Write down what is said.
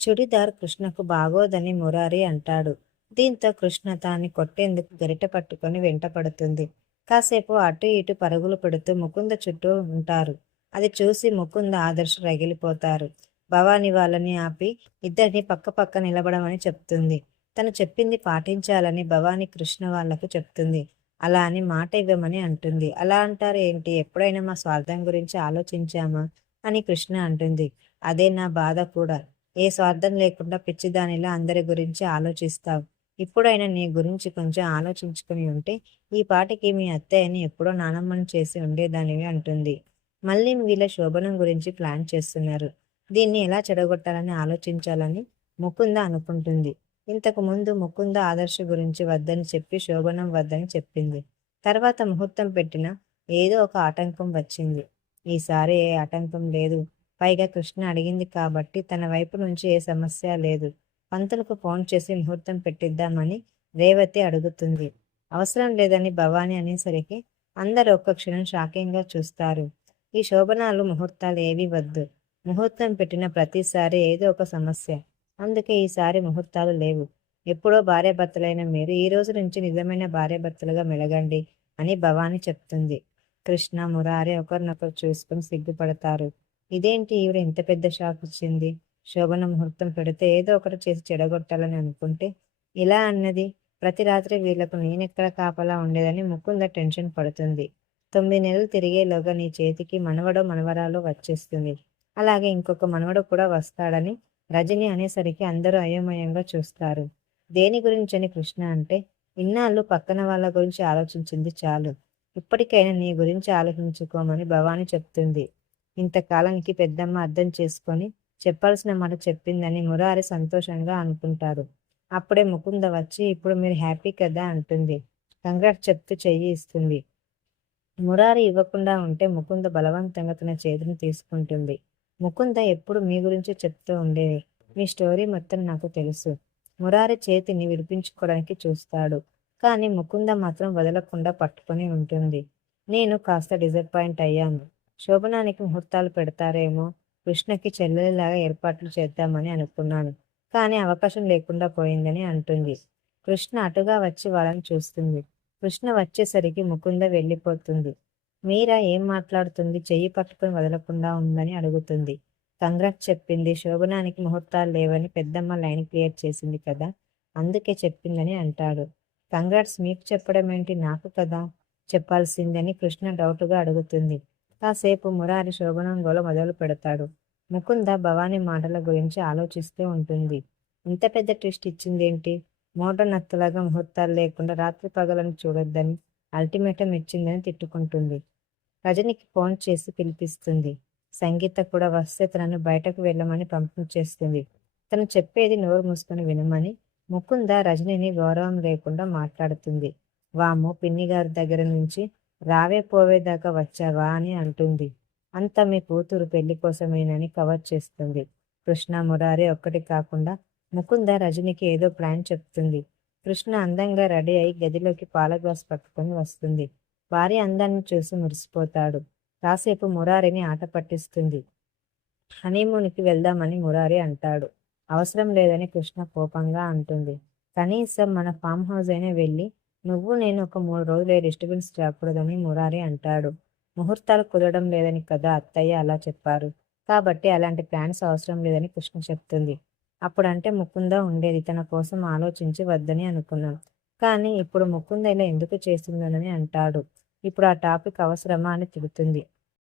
చుడిదార్ కృష్ణకు బాగోదని మురారి అంటాడు. దీంతో కృష్ణ తాన్ని కొట్టేందుకు గరిటె పట్టుకొని వెంటపడుతుంది. కాసేపు అటు ఇటు పరుగులు పెడుతూ ముకుంద చుట్టూ ఉంటారు. అది చూసి ముకుంద ఆదర్శ్ రగిలిపోతారు. భవాని వాళ్ళని ఆపి ఇద్దరిని పక్క నిలబడమని చెప్తుంది. తను చెప్పింది పాటించాలని భవాని కృష్ణ వాళ్లకు చెప్తుంది. అలా అని మాట ఇవ్వమని అంటుంది. అలా అంటారు ఏంటి? ఎప్పుడైనా మా స్వార్థం గురించి ఆలోచించామా అని కృష్ణ అంటుంది. అదే నా బాధ కూడా. ఏ స్వార్థం లేకుండా పిచ్చిదానిలా అందరి గురించి ఆలోచిస్తావు. ఇప్పుడైనా నీ గురించి కొంచెం ఆలోచించుకుని ఉంటే ఈ పాటికి మీ అత్తయ్యని ఎప్పుడో నానమ్మని చేసి ఉండేదానివి అంటుంది. మళ్ళీ వీళ్ళ శోభనం గురించి ప్లాన్ చేస్తున్నారు. దీన్ని ఎలా చెడగొట్టాలని ఆలోచించాలని ముకుంద అనుకుంటుంది. ఇంతకు ముందు ముకుంద ఆదర్శ గురించి వద్దని చెప్పి శోభనం వద్దని చెప్పింది. తర్వాత ముహూర్తం పెట్టిన ఏదో ఒక ఆటంకం వచ్చింది. ఈసారి ఏ ఆటంకం లేదు. పైగా కృష్ణ అడిగింది కాబట్టి తన వైపు నుంచి ఏ సమస్య లేదు. పంతులకు ఫోన్ చేసి ముహూర్తం పెట్టిద్దామని రేవతి అడుగుతుంది. అవసరం లేదని భవాని అనేసరికి అందరూ ఒక్క క్షణం షాకింగ్గా చూస్తారు. ఈ శోభనాలు ముహూర్తాలు ఏవీ వద్దు. ముహూర్తం పెట్టిన ప్రతిసారి ఏదో ఒక సమస్య. అందుకే ఈసారి ముహూర్తాలు లేవు. ఎప్పుడో భార్యాభర్తలైన మీరు ఈ రోజు నుంచి నిజమైన భార్యాభర్తలుగా మెలగండి అని భవాని చెప్తుంది. కృష్ణ మురారి ఒకరినొకరు చూసుకుని సిగ్గుపడతారు. ఇదేంటి ఈవిడ ఇంత పెద్ద షాక్ ఇచ్చింది? శోభన ముహూర్తం పెడితే ఏదో ఒకటి చేసి చెడగొట్టాలని అనుకుంటే ఇలా అన్నది. ప్రతి రాత్రి వీళ్లకు నేనెక్కడ కాపలా ఉండేదని ముకుంద టెన్షన్ పడుతుంది. 9 నెలలు తిరిగేలోగా నీ చేతికి మనవడో మనవరాలో వచ్చేస్తుంది. అలాగే ఇంకొక మనవడు కూడా వస్తాడని రజని అనేసరికి అందరూ అయోమయంగా చూస్తారు. దేని గురించని కృష్ణ అంటే, ఇన్నాళ్ళు పక్కన వాళ్ళ గురించి ఆలోచించింది చాలు. ఇప్పటికైనా నీ గురించి ఆలోచించుకోమని భవాని చెప్తుంది. ఇంతకాలానికి పెద్దమ్మ అర్థం చేసుకొని చెప్పాల్సిన మాట చెప్పిందని మురారి సంతోషంగా అనుకుంటాడు. అప్పుడే ముకుంద వచ్చి ఇప్పుడు మీరు హ్యాపీ కదా అంటుంది. కంగ్రాట్స్ చెప్తూ చెయ్యి ఇస్తుంది. మురారి ఇవ్వకుండా ఉంటే ముకుంద బలవంతంగా తన చేతిని తీసుకుంటుంది. ముకుంద ఎప్పుడు మీ గురించి చెప్తూ ఉండేది. మీ స్టోరీ మొత్తం నాకు తెలుసు. మురారి చేతిని విడిపించుకోవడానికి చూస్తాడు. కానీ ముకుంద మాత్రం వదలకుండా పట్టుకొని ఉంటుంది. నేను కాస్త డిసప్పాయింట్ అయ్యాను. శోభనానికి ముహూర్తాలు పెడతారేమో, కృష్ణకి చెల్లెలిలాగా ఏర్పాట్లు చేద్దామని అనుకున్నాను. కానీ అవకాశం లేకుండా పోయిందని అంటుంది. కృష్ణ అటుగా వచ్చి వాళ్ళని చూస్తుంది. కృష్ణ వచ్చేసరికి ముకుంద వెళ్ళిపోతుంది. మీరా ఏం మాట్లాడుతుంది? చెయ్యి పట్టుకుని వదలకుండా ఉందని అడుగుతుంది. కంగ్రాట్స్ చెప్పింది. శోభనానికి ముహూర్తాలు లేవని పెద్దమ్మ లైన్ క్లియర్ చేసింది కదా, అందుకే చెప్పిందని అంటాడు. కంగ్రాట్స్ మీకు చెప్పడం ఏంటి? నాకు కదా చెప్పాల్సిందని కృష్ణ డౌట్గా అడుగుతుంది. కాసేపు మురారి శోభనం గోల మొదలు పెడతాడు. ముకుంద భవానీ మాటల గురించి ఆలోచిస్తూ ఉంటుంది. ఇంత పెద్ద ట్విస్ట్ ఇచ్చిందేంటి? మోడర్న్ అత్తలాగా ముహూర్తాలు లేకుండా రాత్రి పగలను చూడొద్దని అల్టిమేటం ఇచ్చిందని తిట్టుకుంటుంది. రజనికి ఫోన్ చేసి పిలిపిస్తుంది. సంగీత కూడా వస్తే తనను బయటకు వెళ్ళమని పంపించేస్తుంది. తను చెప్పేది నోరు మూసుకొని వినమని. ముకుంద రజనిని గౌరవం లేకుండా మాట్లాడుతుంది. వాము పిన్ని గారి దగ్గర నుంచి రావే పోవేదాకా వచ్చావా అని అంటుంది. అంతా మీ కూతురు పెళ్లి కోసమేనని కవర్ చేస్తుంది. కృష్ణ మురారి ఒక్కటి కాకుండా ముకుంద రజనికి ఏదో ప్లాన్ చెప్తుంది. కృష్ణ అందంగా రెడీ అయి గదిలోకి పాల గ్లాస్ పట్టుకొని వస్తుంది. భార్య అందాన్ని చూసి మురిసిపోతాడు. కాసేపు మురారిని ఆట పట్టిస్తుంది. హనీమూన్కి వెళ్దామని మురారి అంటాడు. అవసరం లేదని కృష్ణ కోపంగా అంటుంది. కనీసం మన ఫామ్ హౌస్ అయినా వెళ్ళి నువ్వు నేను ఒక 3 రోజులే డిస్టర్బెన్స్ రాకూడదని మురారి అంటాడు. ముహూర్తాలు కుదరడం లేదని కదా అత్తయ్య అలా చెప్పారు. కాబట్టి అలాంటి ప్లాన్స్ అవసరం లేదని కృష్ణ చెప్తుంది. అప్పుడంటే ముకుంద ఉండేది. తన కోసం ఆలోచించి వద్దని అనుకున్నాం. కానీ ఇప్పుడు ముకుంద ఇలా ఎందుకు చేస్తుందని అంటాడు. ఇప్పుడు ఆ టాపిక్ అవసరమా అని తిడుతుంది.